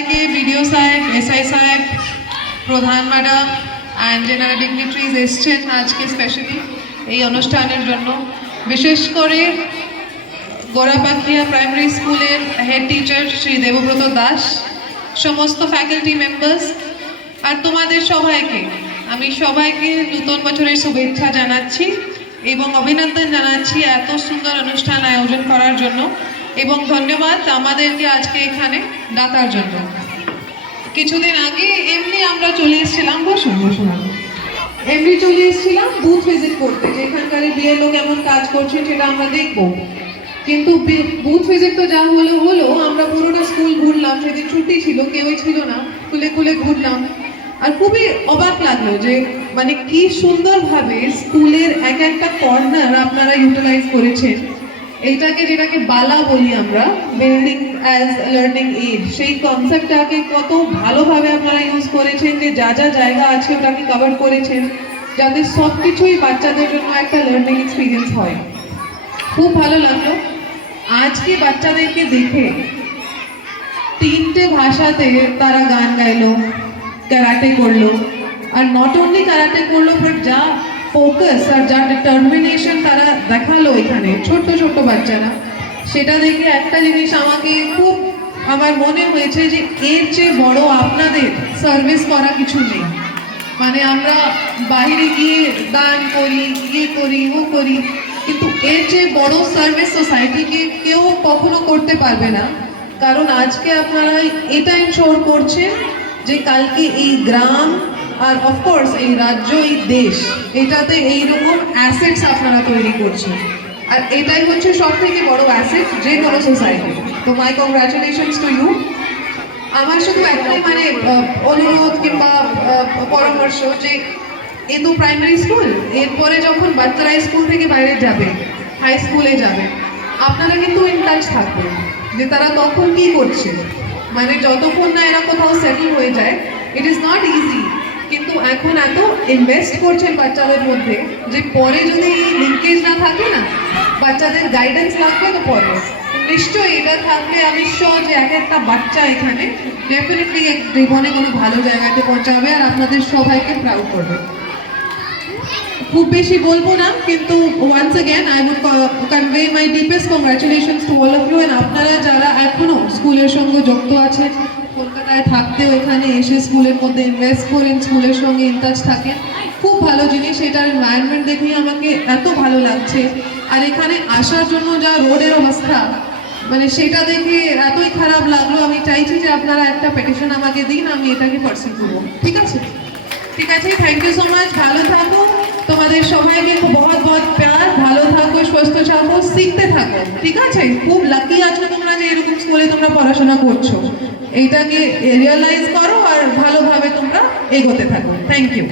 সবাইকে বিডিও সাহেব এসআই সাহেব প্রধান ম্যাডাম অ্যান্ড জেনারেল ডিগনিট্রিজ এসছেন আজকে স্পেশালি এই অনুষ্ঠানের জন্য বিশেষ করে গোড়াপাখিয়া প্রাইমারি স্কুলের হেড টিচার শ্রী দেবব্রত দাস সমস্ত ফ্যাকাল্টি মেম্বার্স আর তোমাদের সবাইকে আমি সবাইকে নূতন বছরের শুভেচ্ছা জানাচ্ছি এবং অভিনন্দন জানাচ্ছি এত সুন্দর অনুষ্ঠান আয়োজন করার জন্য এবং ধন্যবাদ আমাদেরকে আজকে এখানে ডাকার জন্য। কিছুদিন আগে এমনি আমরা চলে এসেছিলাম, বসুন বসুন। এমনি চলে এসেছিলাম বুথ ভিজিট করতে, যে এখানকার বিএলও কেমন কাজ করছে সেটা আমরা দেখব। কিন্তু বুথ ভিজিট তো যা হলো হলো, আমরা পুরোটা স্কুল ঘুরলাম, সেদিন ছুটি ছিল, কেউই ছিল না, খুলে খুলে ঘুরলাম। আর খুবই অবাক লাগল যে মানে কি সুন্দরভাবে স্কুলের এক একটা কর্নার আপনারা ইউটিলাইজ করেছেন। এইটাকে যেটাকে বালা বলি আমরা বিল্ডিং অ্যাজ লার্নিং এইড সেই কনসেপ্টটাকে কত ভালোভাবে আপনারা ইউজ করেছেন, যে যা যা জায়গা আছে ওটাকে কভার করেছেন, যাতে সব কিছুই বাচ্চাদের জন্য একটা লার্নিং এক্সপিরিয়েন্স হয়। খুব ভালো লাগল। আজকে বাচ্চাদেরকে দেখে তিনটে ভাষাতে তারা গান গাইলো ক্যারাটে করল, আর নট অনলি ক্যারাটে করল বাট যা ফোকাস আর যা ডিটারমিনেশন তারা দেখাল এখানে, ছোট্ট ছোট্ট বাচ্চারা, সেটা দেখে একটা জিনিস আমাকে খুব, আমার মনে হয়েছে যে এর চেয়ে বড় আপনাদের সার্ভিস করা কিছু নেই। মানে আমরা বাইরে গিয়ে দান করি ইয়ে করি, ও করি, কিন্তু এর যে বড় সার্ভিস সোসাইটিকে কেউ কখনো করতে পারবে না। কারণ আজকে আপনারা এটা ইনশোর করছেন যে কালকে এই গ্রাম আর অফকোর্স এই রাজ্য, এই দেশ, এটাতে এইরকম অ্যাসেটস আপনারা তৈরি করছেন। আর এটাই হচ্ছে সব থেকে বড় অ্যাসেট যে কোনো সোসাইটি তো মাই কংগ্রাচুলেশনস টু ইউ আমার শুধু একটাই মানে অনুরোধ কিংবা পরামর্শ যে এ তো প্রাইমারি স্কুল এরপরে যখন বাচ্চারা স্কুল থেকে বাইরে যাবে হাই স্কুলে যাবে, আপনারা কিন্তু ইন টাচ থাকবেন যে তারা তখন কী করছে। মানে যতক্ষণ না এরা কোথাও সেটেল হয়ে যায় ইট ইজ নট ইজি কিন্তু এখন এত ইনভেস্ট করছেন বাচ্চাদের মধ্যে যে পরে যদি এই লিঙ্কেজ না থাকে না, বাচ্চাদের গাইডেন্স লাগবে তো পরে। নিশ্চয়ই এটা থাকলে আমি শিওর যে এক একটা বাচ্চা এখানে ডেফিনেটলি জীবনে কোনো ভালো জায়গাতে পৌঁছাবে আর আপনাদের সবাইকে প্রাউড করবে। খুব বেশি বলব না, কিন্তু once again I would convey my deepest congratulations to all of you and আপনারা স্কুলের সঙ্গে যুক্ত আছেন। কলকাতায় থাকতেও এখানে এসে স্কুলের মধ্যে ইনভেস্ট করেন, স্কুলের সঙ্গে ইনটাচ থাকেন। খুব ভালো জিনিস, এটার এনভায়রনমেন্ট দেখেই আমাকে এত ভালো লাগছে। আর এখানে আসার জন্য যা রোডের অবস্থা মানে সেটা দেখে এতই খারাপ লাগল। আমি চাইছি যে আপনারা একটা পেটিশন আমাকে দিন, আমি এটাকে পার্সিউ করব। ঠিক আছে? ঠিক আছে থ্যাংক ইউ সো মাচ ভালো থাকো। তোমাদের সবাইকে বহুত বহুত প্যার। ভালো থাকো, সুস্থ থাকো, শিখতে থাকো। ঠিক আছে? খুব লাকি আছো তোমরা যে এরকম স্কুলে তোমরা পড়াশোনা করছ। এইটাকে রিয়েলাইজ করো আর ভালোভাবে তোমরা এগোতে থাকো। Thank you